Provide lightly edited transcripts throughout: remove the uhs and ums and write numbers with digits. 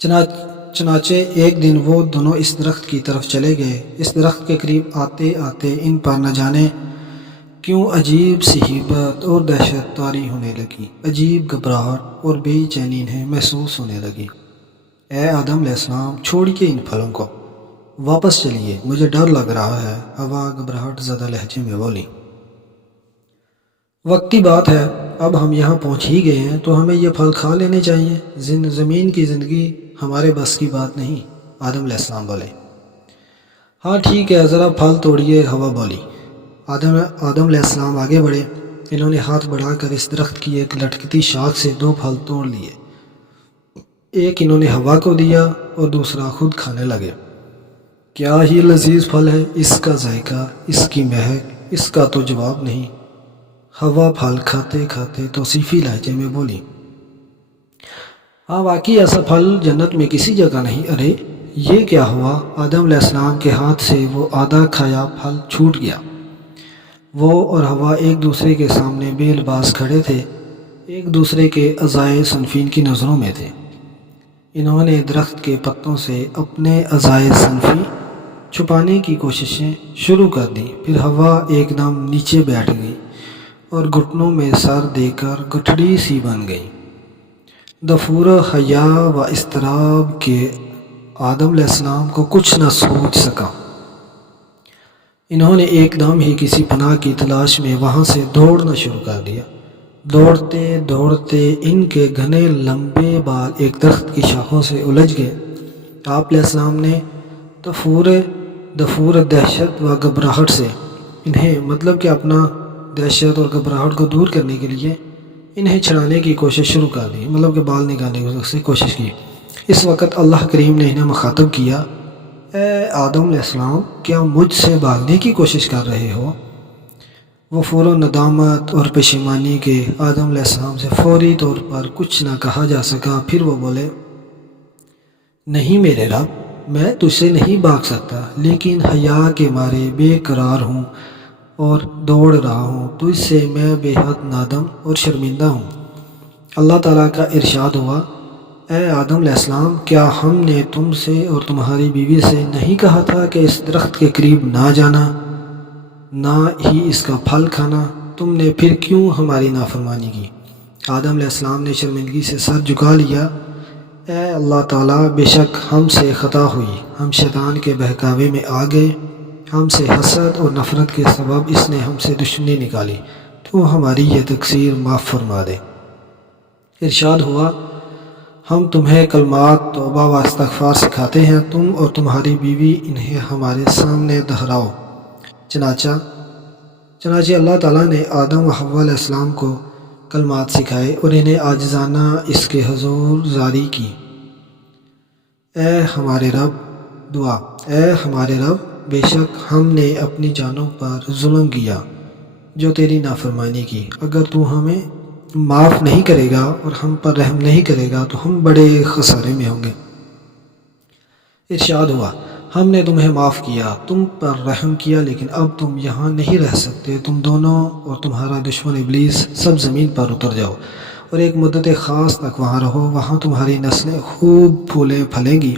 چنانچہ ایک دن وہ دونوں اس درخت کی طرف چلے گئے۔ اس درخت کے قریب آتے آتے ان پر نہ جانے کیوں عجیب سی ہیبت اور دہشت طاری ہونے لگی، عجیب گھبراہٹ اور بے چینی انہیں محسوس ہونے لگی۔ اے آدم علیہ السلام، چھوڑیے ان پھلوں کو، واپس چلیے، مجھے ڈر لگ رہا ہے، ہوا گھبراہٹ زدہ لہجے میں بولی۔ وقتی بات ہے، اب ہم یہاں پہنچ ہی گئے ہیں تو ہمیں یہ پھل کھا لینے چاہیے، زمین کی زندگی ہمارے بس کی بات نہیں، آدم علیہ السلام بولے۔ ہاں ٹھیک ہے، ذرا پھل توڑیے، ہوا بولی۔ آدم علیہ السلام آگے بڑھے۔ انہوں نے ہاتھ بڑھا کر اس درخت کی ایک لٹکتی شاخ سے 2 پھل توڑ لیے۔ ایک انہوں نے ہوا کو دیا اور دوسرا خود کھانے لگے۔ کیا ہی لذیذ پھل ہے، اس کا ذائقہ، اس کی مہک، اس کا تو جواب نہیں۔ ہوا پھل کھاتے کھاتے توصیفی لہجے میں بولی۔ ہاں واقعی ایسا پھل جنت میں کسی جگہ نہیں۔ ارے یہ کیا ہوا؟ آدم علیہ السلام کے ہاتھ سے وہ آدھا کھایا پھل چھوٹ گیا۔ وہ اور ہوا ایک دوسرے کے سامنے بے لباس کھڑے تھے، ایک دوسرے کے اعضائے صنفین کی نظروں میں تھے۔ انہوں نے درخت کے پتوں سے اپنے اعضائے صنفی چھپانے کی کوششیں شروع کر دی۔ پھر ہوا ایک دم نیچے بیٹھ گئی اور گھٹنوں میں سر دے کر گٹھڑی سی بن گئی۔ دفور حیا و اضطراب کے آدم علیہ السلام کو کچھ نہ سوچ سکا۔ انہوں نے ایک دم ہی کسی پناہ کی تلاش میں وہاں سے دوڑنا شروع کر دیا۔ دوڑتے دوڑتے ان کے گھنے لمبے بال ایک درخت کی شاخوں سے الجھ گئے۔ آپ علیہ السلام نے دفور دہشت و گھبراہٹ سے انہیں مطلب کہ اپنا دہشت اور گھبراہٹ کو دور کرنے کے لیے انہیں چھڑانے کی کوشش شروع کر دی، مطلب کہ بال نکالنے کی کوشش کی۔ اس وقت اللہ کریم نے انہیں مخاطب کیا، اے آدم علیہ السلام، کیا مجھ سے بھاگنے کی کوشش کر رہے ہو؟ وہ فوراً ندامت اور پشیمانی کے آدم علیہ السلام سے فوری طور پر کچھ نہ کہا جا سکا۔ پھر وہ بولے، نہیں میرے رب، میں تجھ سے نہیں بھاگ سکتا، لیکن حیا کے مارے بے قرار ہوں اور دوڑ رہا ہوں، تجھ سے میں بے حد نادم اور شرمندہ ہوں۔ اللہ تعالیٰ کا ارشاد ہوا، اے آدم علیہ السلام، کیا ہم نے تم سے اور تمہاری بیوی سے نہیں کہا تھا کہ اس درخت کے قریب نہ جانا، نہ ہی اس کا پھل کھانا؟ تم نے پھر کیوں ہماری نافرمانی کی؟ آدم علیہ السلام نے شرمندگی سے سر جھکا لیا۔ اے اللہ تعالیٰ، بے شک ہم سے خطا ہوئی، ہم شیطان کے بہکاوے میں آ گئے، ہم سے حسد اور نفرت کے سبب اس نے ہم سے دشمنی نکالی، تو ہماری یہ تقصیر معاف فرما دے۔ ارشاد ہوا، ہم تمہیں کلمات توبہ و استغفار سکھاتے ہیں، تم اور تمہاری بیوی انہیں ہمارے سامنے دہراؤ۔ چنانچہ اللہ تعالیٰ نے آدم و حوا علیہ السلام کو کلمات سکھائے اور انہیں عاجزانہ اس کے حضور زاری کی۔ اے ہمارے رب، دعا، اے ہمارے رب، بے شک ہم نے اپنی جانوں پر ظلم کیا جو تیری نافرمانی کی۔ اگر تو ہمیں معاف نہیں کرے گا اور ہم پر رحم نہیں کرے گا تو ہم بڑے خسارے میں ہوں گے۔ ارشاد ہوا، ہم نے تمہیں معاف کیا، تم پر رحم کیا، لیکن اب تم یہاں نہیں رہ سکتے، تم دونوں اور تمہارا دشمن ابلیس سب زمین پر اتر جاؤ اور ایک مدت خاص تک وہاں رہو، وہاں تمہاری نسلیں خوب پھولیں پھلیں گی،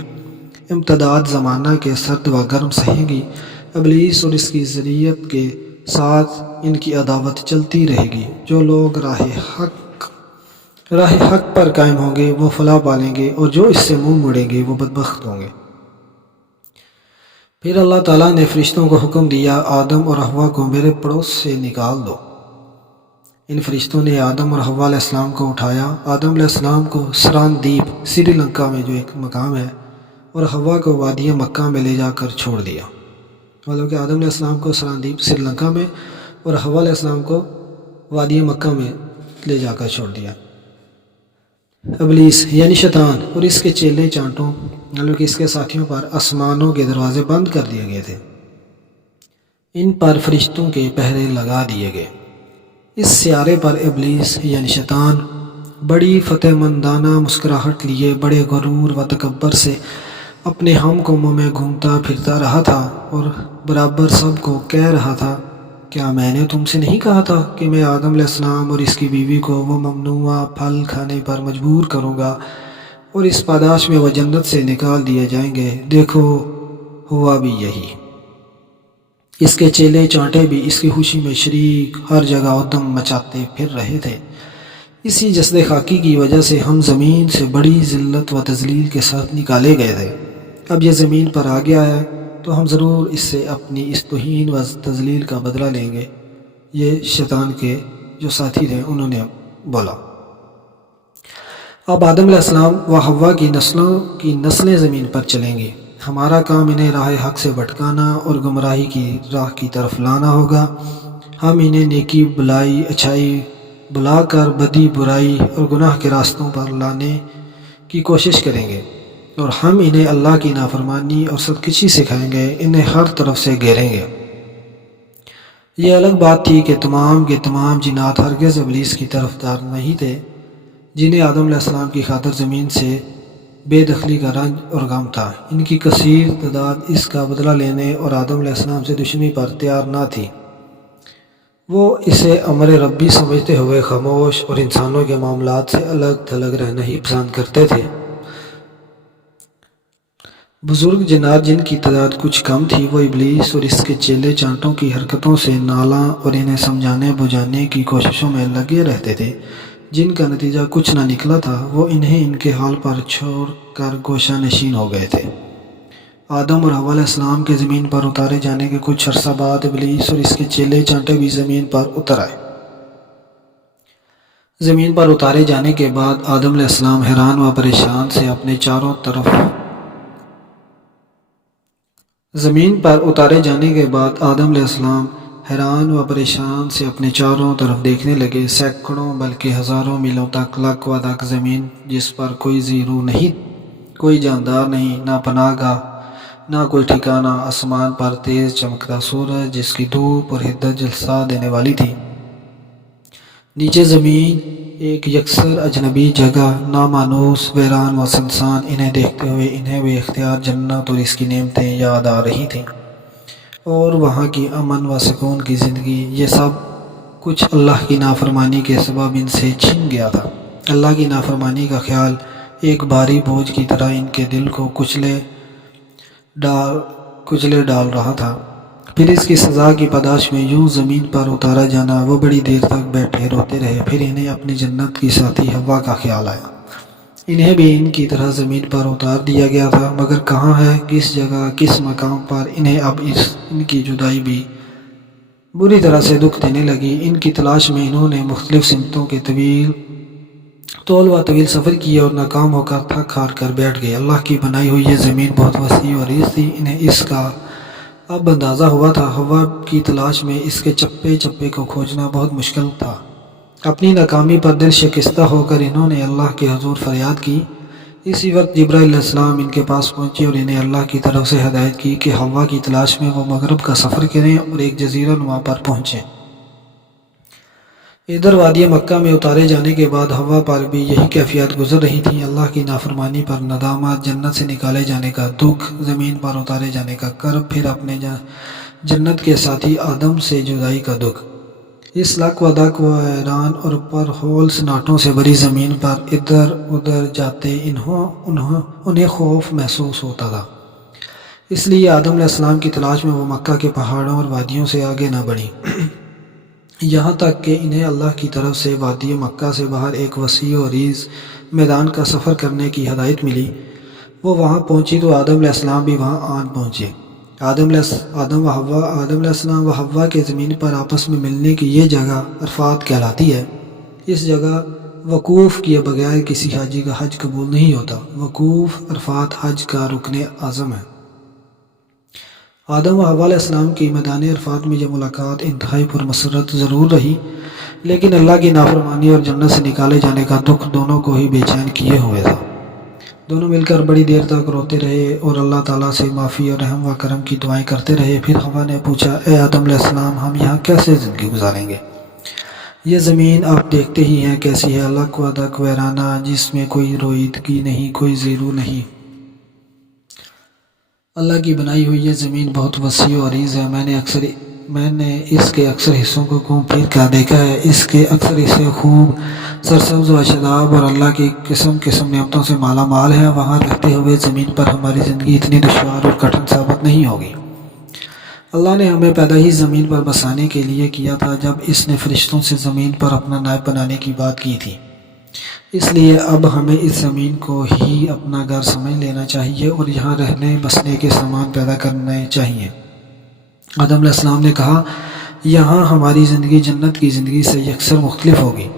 امتداد زمانہ کے سرد و گرم سہیں گی، ابلیس اور اس کی ذریت کے ساتھ ان کی عداوت چلتی رہے گی۔ جو لوگ راہ حق پر قائم ہوں گے وہ فلاح پالیں گے، اور جو اس سے منہ موڑیں گے وہ بدبخت ہوں گے۔ پھر اللہ تعالیٰ نے فرشتوں کو حکم دیا، آدم اور حوا کو میرے پڑوس سے نکال دو۔ ان فرشتوں نے آدم اور حوا علیہ السلام کو اٹھایا، آدم علیہ السلام کو سران-دیپ، سری لنکا میں جو ایک مقام ہے، اور حوا کو وادی مکہ میں لے جا کر چھوڑ دیا۔ مطلب کہ آدم علیہ السلام کو سران-دیپ سری لنکا میں اور حوا علیہ السلام کو وادی مکہ میں لے جا کر چھوڑ دیا۔ ابلیس یعنی شیطان اور اس کے چیلے چانٹوں، مطلب کہ اس کے ساتھیوں پر آسمانوں کے دروازے بند کر دیے گئے تھے، ان پر فرشتوں کے پہرے لگا دیے گئے۔ اس سیارے پر ابلیس یعنی شیطان بڑی فتح مندانہ مسکراہٹ لیے بڑے غرور و تکبر سے اپنے ہم قوموں میں گھومتا پھرتا رہا تھا اور برابر سب کو کہہ رہا تھا، کیا میں نے تم سے نہیں کہا تھا کہ میں آدم علیہ السلام اور اس کی بیوی کو وہ ممنوعہ پھل کھانے پر مجبور کروں گا اور اس پاداش میں وہ جنت سے نکال دیے جائیں گے۔ دیکھو ہوا بھی یہی۔ اس کے چیلے چانٹے بھی اس کی خوشی میں شریک ہر جگہ ادھم مچاتے پھر رہے تھے۔ اسی جسد خاکی کی وجہ سے ہم زمین سے بڑی ذلت و تذلیل کے ساتھ نکالے گئے تھے۔ اب یہ زمین پر آ گیا ہے تو ہم ضرور اس سے اپنی اس توہین و تذلیل کا بدلہ لیں گے۔ یہ شیطان کے جو ساتھی تھے انہوں نے بولا۔ اب آدم علیہ السلام و حوا کی نسلیں زمین پر چلیں گی۔ ہمارا کام انہیں راہ حق سے بھٹکانا اور گمراہی کی راہ کی طرف لانا ہوگا۔ ہم انہیں نیکی بلائی اچھائی بلا کر بدی برائی اور گناہ کے راستوں پر لانے کی کوشش کریں گے، اور ہم انہیں اللہ کی نافرمانی اور سرکشی سکھائیں گے، انہیں ہر طرف سے گھیریں گے۔ یہ الگ بات تھی کہ تمام کے تمام جنات ہرگز ابلیس کی طرفدار نہیں تھے، جنہیں آدم علیہ السلام کی خاطر زمین سے بے دخلی کا رنج اور غم تھا۔ ان کی کثیر تعداد اس کا بدلہ لینے اور آدم علیہ السلام سے دشمنی پر تیار نہ تھی۔ وہ اسے امر ربی سمجھتے ہوئے خاموش اور انسانوں کے معاملات سے الگ تھلگ رہنا ہی پسند کرتے تھے۔ بزرگ جنات جن کی تعداد کچھ کم تھی وہ ابلیس اور اس کے چیلے چانٹوں کی حرکتوں سے نالاں اور انہیں سمجھانے بجھانے کی کوششوں میں لگے رہتے تھے، جن کا نتیجہ کچھ نہ نکلا تھا۔ وہ انہیں ان کے حال پر چھوڑ کر گوشہ نشین ہو گئے تھے۔ آدم اور حوا علیہ السلام کے زمین پر اتارے جانے کے کچھ عرصہ بعد ابلیس اور اس کے چیلے چانٹے بھی زمین پر اتر آئے۔ زمین پر اتارے جانے کے بعد آدم علیہ السلام حیران و پریشان سے اپنے چاروں طرف دیکھنے لگے۔ سینکڑوں بلکہ ہزاروں میلوں تک لک و دک زمین جس پر کوئی زی رو نہیں، کوئی جاندار نہیں، نہ پناہ گاہ، نہ کوئی ٹھکانہ۔ آسمان پر تیز چمکتا سورج جس کی دھوپ اور حدت جلسا دینے والی تھی۔ نیچے زمین ایک یکسر اجنبی جگہ، نامانوس، ویران و سنسان۔ انہیں دیکھتے ہوئے انہیں بے اختیار جنت اور اس کی نعمتیں یاد آ رہی تھیں، اور وہاں کی امن و سکون کی زندگی۔ یہ سب کچھ اللہ کی نافرمانی کے سبب ان سے چھن گیا تھا۔ اللہ کی نافرمانی کا خیال ایک بھاری بوجھ کی طرح ان کے دل کو کچلے ڈال رہا تھا۔ پھر اس کی سزا کی پاداش میں یوں زمین پر اتارا جانا۔ وہ بڑی دیر تک بیٹھے روتے رہے، پھر انہیں اپنی جنت کی ساتھی حوا کا خیال آیا۔ انہیں بھی ان کی طرح زمین پر اتار دیا گیا تھا، مگر کہاں ہے، کس جگہ، کس مقام پر؟ انہیں اب ان کی جدائی بھی بری طرح سے دکھ دینے لگی۔ ان کی تلاش میں انہوں نے مختلف سمتوں کے طویل سفر کیے اور ناکام ہو کر تھک ہار کر بیٹھ گئے۔ اللہ کی بنائی ہوئی یہ زمین بہت وسیع و عریض تھی، انہیں اس کا اب اندازہ ہوا تھا۔ ہوا کی تلاش میں اس کے چپے چپے کو کھوجنا بہت مشکل تھا۔ اپنی ناکامی پر دل شکستہ ہو کر انہوں نے اللہ کے حضور فریاد کی۔ اسی وقت جبرائیل علیہ السلام ان کے پاس پہنچے اور انہیں اللہ کی طرف سے ہدایت کی کہ ہوا کی تلاش میں وہ مغرب کا سفر کریں اور ایک جزیرہ نما پر پہنچیں۔ ادھر وادی مکہ میں اتارے جانے کے بعد ہوا پر بھی یہی کیفیت گزر رہی تھی۔ اللہ کی نافرمانی پر ندامت، جنت سے نکالے جانے کا دکھ، زمین پر اتارے جانے کا کرب، پھر اپنے جنت کے ساتھی آدم سے جدائی کا دکھ۔ اس لک و دک و ویران اور پر ہول سناٹوں سے بھری زمین پر ادھر ادھر جاتے انہیں خوف محسوس ہوتا تھا۔ اس لیے آدم علیہ السلام کی تلاش میں وہ مکہ کے پہاڑوں اور وادیوں سے آگے نہ بڑھی، یہاں تک کہ انہیں اللہ کی طرف سے وادی مکہ سے باہر ایک وسیع و عریض میدان کا سفر کرنے کی ہدایت ملی۔ وہ وہاں پہنچی تو آدم علیہ السلام بھی وہاں آن پہنچے۔ آدم علیہ السلام و حوا کے زمین پر آپس میں ملنے کی یہ جگہ عرفات کہلاتی ہے۔ اس جگہ وقوف کیے بغیر کسی حاجی کا حج قبول نہیں ہوتا۔ وقوف عرفات حج کا رکن اعظم ہے۔ آدم و حوا علیہ السلام کی میدان عرفات میں یہ ملاقات انتہائی پرمسرت ضرور رہی، لیکن اللہ کی نافرمانی اور جنت سے نکالے جانے کا دکھ دونوں کو ہی بے چین کیے ہوئے تھا۔ دونوں مل کر بڑی دیر تک روتے رہے اور اللہ تعالیٰ سے معافی اور رحم و کرم کی دعائیں کرتے رہے۔ پھر حوا نے پوچھا، اے آدم علیہ السلام، ہم یہاں کیسے زندگی گزاریں گے؟ یہ زمین آپ دیکھتے ہی ہیں کیسی ہے، لک و دک ویرانہ، جس میں کوئی رویدگی نہیں، کوئی زیرو نہیں۔ اللہ کی بنائی ہوئی یہ زمین بہت وسیع و عریض ہے۔ میں نے اس کے اکثر حصوں کو گھوم پھر کر دیکھا ہے۔ اس کے اکثر حصے خوب سرسبز و شاداب اور اللہ کی قسم قسم نعمتوں سے مالا مال ہے۔ وہاں رہتے ہوئے زمین پر ہماری زندگی اتنی دشوار اور کٹھن ثابت نہیں ہوگی۔ اللہ نے ہمیں پیدا ہی زمین پر بسانے کے لیے کیا تھا جب اس نے فرشتوں سے زمین پر اپنا نائب بنانے کی بات کی تھی۔ اس لیے اب ہمیں اس زمین کو ہی اپنا گھر سمجھ لینا چاہیے اور یہاں رہنے بسنے کے سامان پیدا کرنے چاہیے۔ آدم علیہ السلام نے کہا، یہاں ہماری زندگی جنت کی زندگی سے یکسر مختلف ہوگی،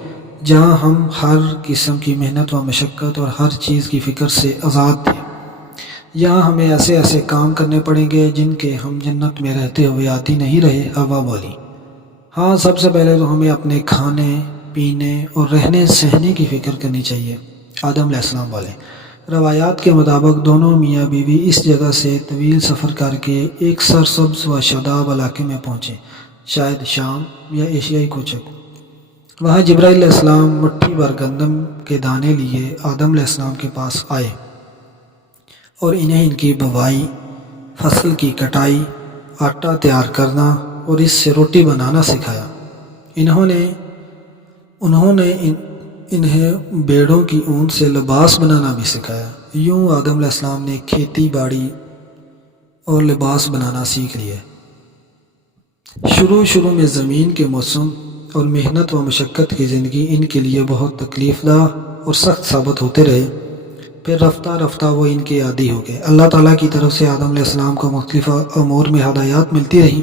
جہاں ہم ہر قسم کی محنت و مشقت اور ہر چیز کی فکر سے آزاد تھے۔ یہاں ہمیں ایسے ایسے کام کرنے پڑیں گے جن کے ہم جنت میں رہتے ہوئے عادی نہیں رہے۔ ہوا بولی، ہاں سب سے پہلے تو ہمیں اپنے کھانے پینے اور رہنے سہنے کی فکر کرنی چاہیے۔ آدم علیہ السلام بولے، روایات کے مطابق دونوں میاں بیوی اس جگہ سے طویل سفر کر کے ایک سرسبز و شاداب علاقے میں پہنچے، شاید شام یا ایشیائی کوچک۔ وہاں جبرائیل علیہ السلام مٹھی بھر گندم کے دانے لیے آدم علیہ السلام کے پاس آئے اور انہیں ان کی بوائی، فصل کی کٹائی، آٹا تیار کرنا اور اس سے روٹی بنانا سکھایا۔ انہوں نے انہیں بیڑوں کی اون سے لباس بنانا بھی سکھایا۔ یوں آدم علیہ السلام نے کھیتی باڑی اور لباس بنانا سیکھ لیے۔ شروع میں زمین کے موسم اور محنت و مشقت کی زندگی ان کے لیے بہت تکلیف دہ اور سخت ثابت ہوتے رہے، پھر رفتہ رفتہ وہ ان کے عادی ہو گئے۔ اللہ تعالیٰ کی طرف سے آدم علیہ السلام کو مختلف امور میں ہدایات ملتی رہیں۔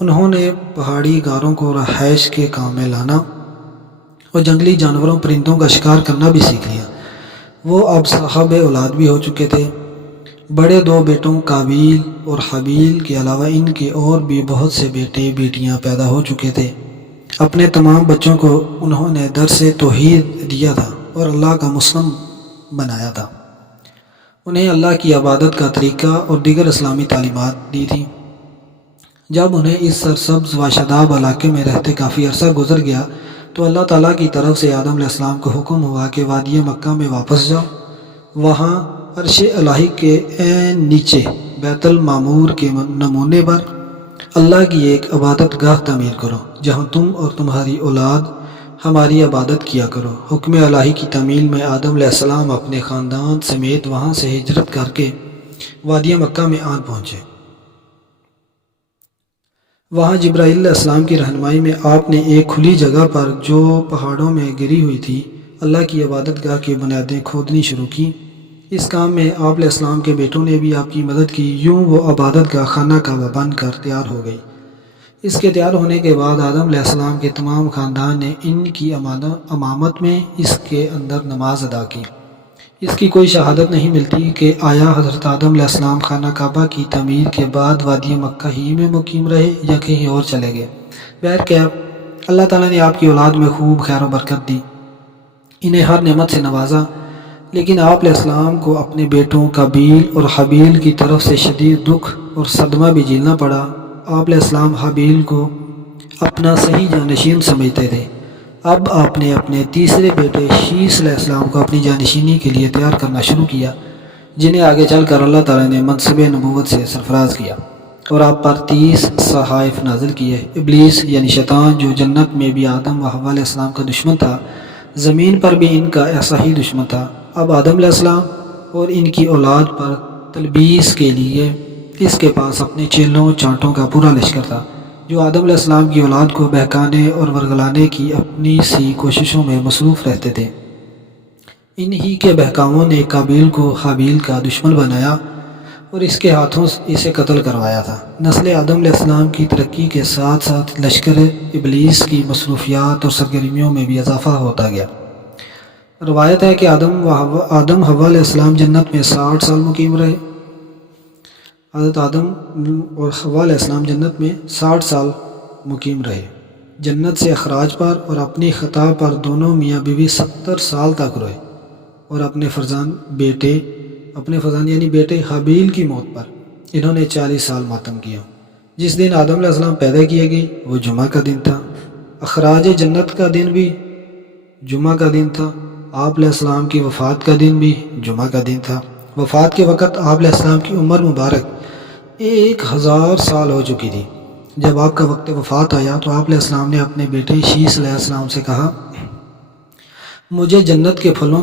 انہوں نے پہاڑی غاروں کو رہائش کے کام میں لانا اور جنگلی جانوروں پرندوں کا شکار کرنا بھی سیکھ لیا۔ وہ اب صاحب اولاد بھی ہو چکے تھے۔ بڑے دو بیٹوں قابیل اور حابیل کے علاوہ ان کے اور بھی بہت سے بیٹے بیٹیاں پیدا ہو چکے تھے۔ اپنے تمام بچوں کو انہوں نے درس توحید دیا تھا اور اللہ کا مسلم بنایا تھا۔ انہیں اللہ کی عبادت کا طریقہ اور دیگر اسلامی تعلیمات دی تھیں۔ جب انہیں اس سرسبز و شاداب علاقے میں رہتے کافی عرصہ گزر گیا تو اللہ تعالیٰ کی طرف سے آدم علیہ السلام کو حکم ہوا کہ وادی مکہ میں واپس جاؤ۔ وہاں عرش الہی کے عین نیچے بیت المعمور کے نمونے پر اللہ کی ایک عبادت گاہ تعمیر کرو، جہاں تم اور تمہاری اولاد ہماری عبادت کیا کرو۔ حکم الہی کی تعمیل میں آدم علیہ السلام اپنے خاندان سمیت وہاں سے ہجرت کر کے وادی مکہ میں آن پہنچے۔ وہاں جبرائیل علیہ السلام کی رہنمائی میں آپ نے ایک کھلی جگہ پر جو پہاڑوں میں گری ہوئی تھی اللہ کی عبادت گاہ کی بنیادیں کھودنی شروع کی۔ اس کام میں آپ علیہ السلام کے بیٹوں نے بھی آپ کی مدد کی۔ یوں وہ عبادت گاہ خانہ کعبہ بن کر تیار ہو گئی۔ اس کے تیار ہونے کے بعد آدم علیہ السلام کے تمام خاندان نے ان کی امامت میں اس کے اندر نماز ادا کی۔ اس کی کوئی شہادت نہیں ملتی کہ آیا حضرت آدم علیہ السلام خانہ کعبہ کی تعمیر کے بعد وادی مکہ ہی میں مقیم رہے یا کہیں اور چلے گئے۔ بہرکیف اللہ تعالیٰ نے آپ کی اولاد میں خوب خیر و برکت دی، انہیں ہر نعمت سے نوازا، لیکن آپ علیہ السلام کو اپنے بیٹوں قابیل اور حابیل کی طرف سے شدید دکھ اور صدمہ بھی جھیلنا پڑا۔ آپ علیہ السلام حابیل کو اپنا صحیح جانشین سمجھتے تھے۔ اب آپ نے اپنے تیسرے بیٹے شیس علیہ السلام کو اپنی جانشینی کے لیے تیار کرنا شروع کیا، جنہیں آگے چل کر اللہ تعالیٰ نے منصب نبوت سے سرفراز کیا اور آپ پر 30 صحائف نازل کیے۔ ابلیس یعنی شیطان، جو جنت میں بھی آدم و حوا علیہ السلام کا دشمن تھا، زمین پر بھی ان کا ایسا ہی دشمن تھا۔ اب آدم علیہ السلام اور ان کی اولاد پر تلبیس کے لیے اس کے پاس اپنے چیلوں چانٹوں کا پورا لشکر تھا، جو آدم علیہ السلام کی اولاد کو بہکانے اور ورگلانے کی اپنی سی کوششوں میں مصروف رہتے تھے۔ انہی کے بہکاووں نے قابیل کو حابیل کا دشمن بنایا اور اس کے ہاتھوں اسے قتل کروایا تھا۔ نسل آدم علیہ السلام کی ترقی کے ساتھ ساتھ لشکر ابلیس کی مصروفیات اور سرگرمیوں میں بھی اضافہ ہوتا گیا۔ روایت ہے کہ آدم حوا علیہ السلام جنت میں 60 سال مقیم رہے۔ حضرت آدم اور حوا علیہ السلام جنت میں 60 سال مقیم رہے۔ جنت سے اخراج پر اور اپنی خطا پر دونوں میاں بیوی 70 سال تک رہے اور اپنے فرزند یعنی بیٹے حابیل کی موت پر انہوں نے 40 سال ماتم کیا۔ جس دن آدم علیہ السلام پیدا کیے گئے وہ جمعہ کا دن تھا۔ اخراج جنت کا دن بھی جمعہ کا دن تھا۔ آپ علیہ السلام کی وفات کا دن بھی جمعہ کا دن تھا۔ وفات کے وقت آپ علیہ السلام کی عمر مبارک 1000 سال ہو چکی تھی۔ جب آپ کا وقت وفات آیا تو آپ علیہ السلام نے اپنے بیٹے شیس علیہ السلام سے کہا، مجھے جنت کے پھلوں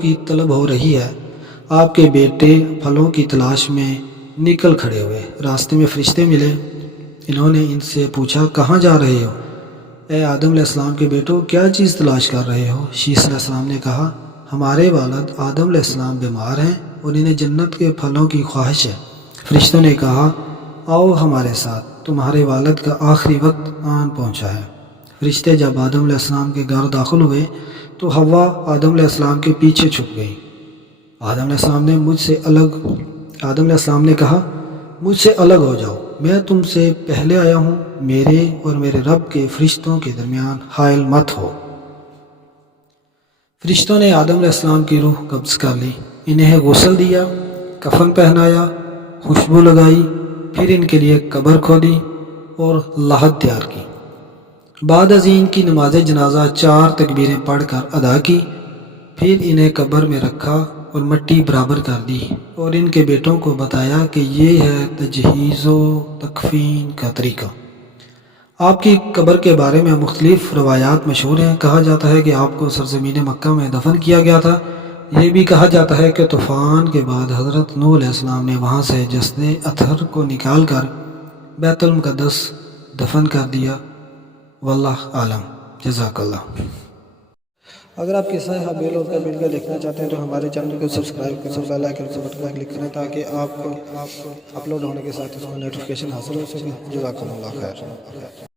کی طلب ہو رہی ہے۔ آپ کے بیٹے پھلوں کی تلاش میں نکل کھڑے ہوئے۔ راستے میں فرشتے ملے، انہوں نے ان سے پوچھا، کہاں جا رہے ہو؟ اے آدم علیہ السلام کے بیٹو، کیا چیز تلاش کر رہے ہو؟ شیس علیہ السلام نے کہا، ہمارے والد آدم علیہ السلام بیمار ہیں اور انہیں جنت کے پھلوں کی خواہش ہے۔ فرشتوں نے کہا، آؤ ہمارے ساتھ، تمہارے والد کا آخری وقت آن پہنچا ہے۔ فرشتے جب آدم علیہ السلام کے گھر داخل ہوئے تو حوا آدم علیہ السلام کے پیچھے چھپ گئی۔ آدم علیہ السلام نے کہا، مجھ سے الگ ہو جاؤ، میں تم سے پہلے آیا ہوں، میرے اور میرے رب کے فرشتوں کے درمیان حائل مت ہو۔ فرشتوں نے آدم علیہ السلام کی روح قبض کر لی، انہیں غسل دیا، کفن پہنایا، خوشبو لگائی، پھر ان کے لیے قبر کھودی اور لحد تیار کی۔ بعد ازیں کی نماز جنازہ 4 تکبیریں پڑھ کر ادا کی، پھر انہیں قبر میں رکھا اور مٹی برابر کر دی اور ان کے بیٹوں کو بتایا کہ یہ ہے تجہیز و تکفین کا طریقہ۔ آپ کی قبر کے بارے میں مختلف روایات مشہور ہیں۔ کہا جاتا ہے کہ آپ کو سرزمین مکہ میں دفن کیا گیا تھا۔ یہ بھی کہا جاتا ہے کہ طوفان کے بعد حضرت نوح علیہ السلام نے وہاں سے جسد اطہر کو نکال کر بیت المقدس دفن کر دیا۔ واللہ عالم۔ جزاک اللہ۔ اگر آپ قصہ حابیل اور قابیل کا دیکھنا چاہتے ہیں تو ہمارے چینل کو سبسکرائب کریں اور بیل آئیکن بٹن پر کلک کریں تاکہ آپ کو اپلوڈ ہونے کے ساتھ اس کو نوٹیفیکیشن حاصل ہو سکے۔ جزاک اللہ خیر۔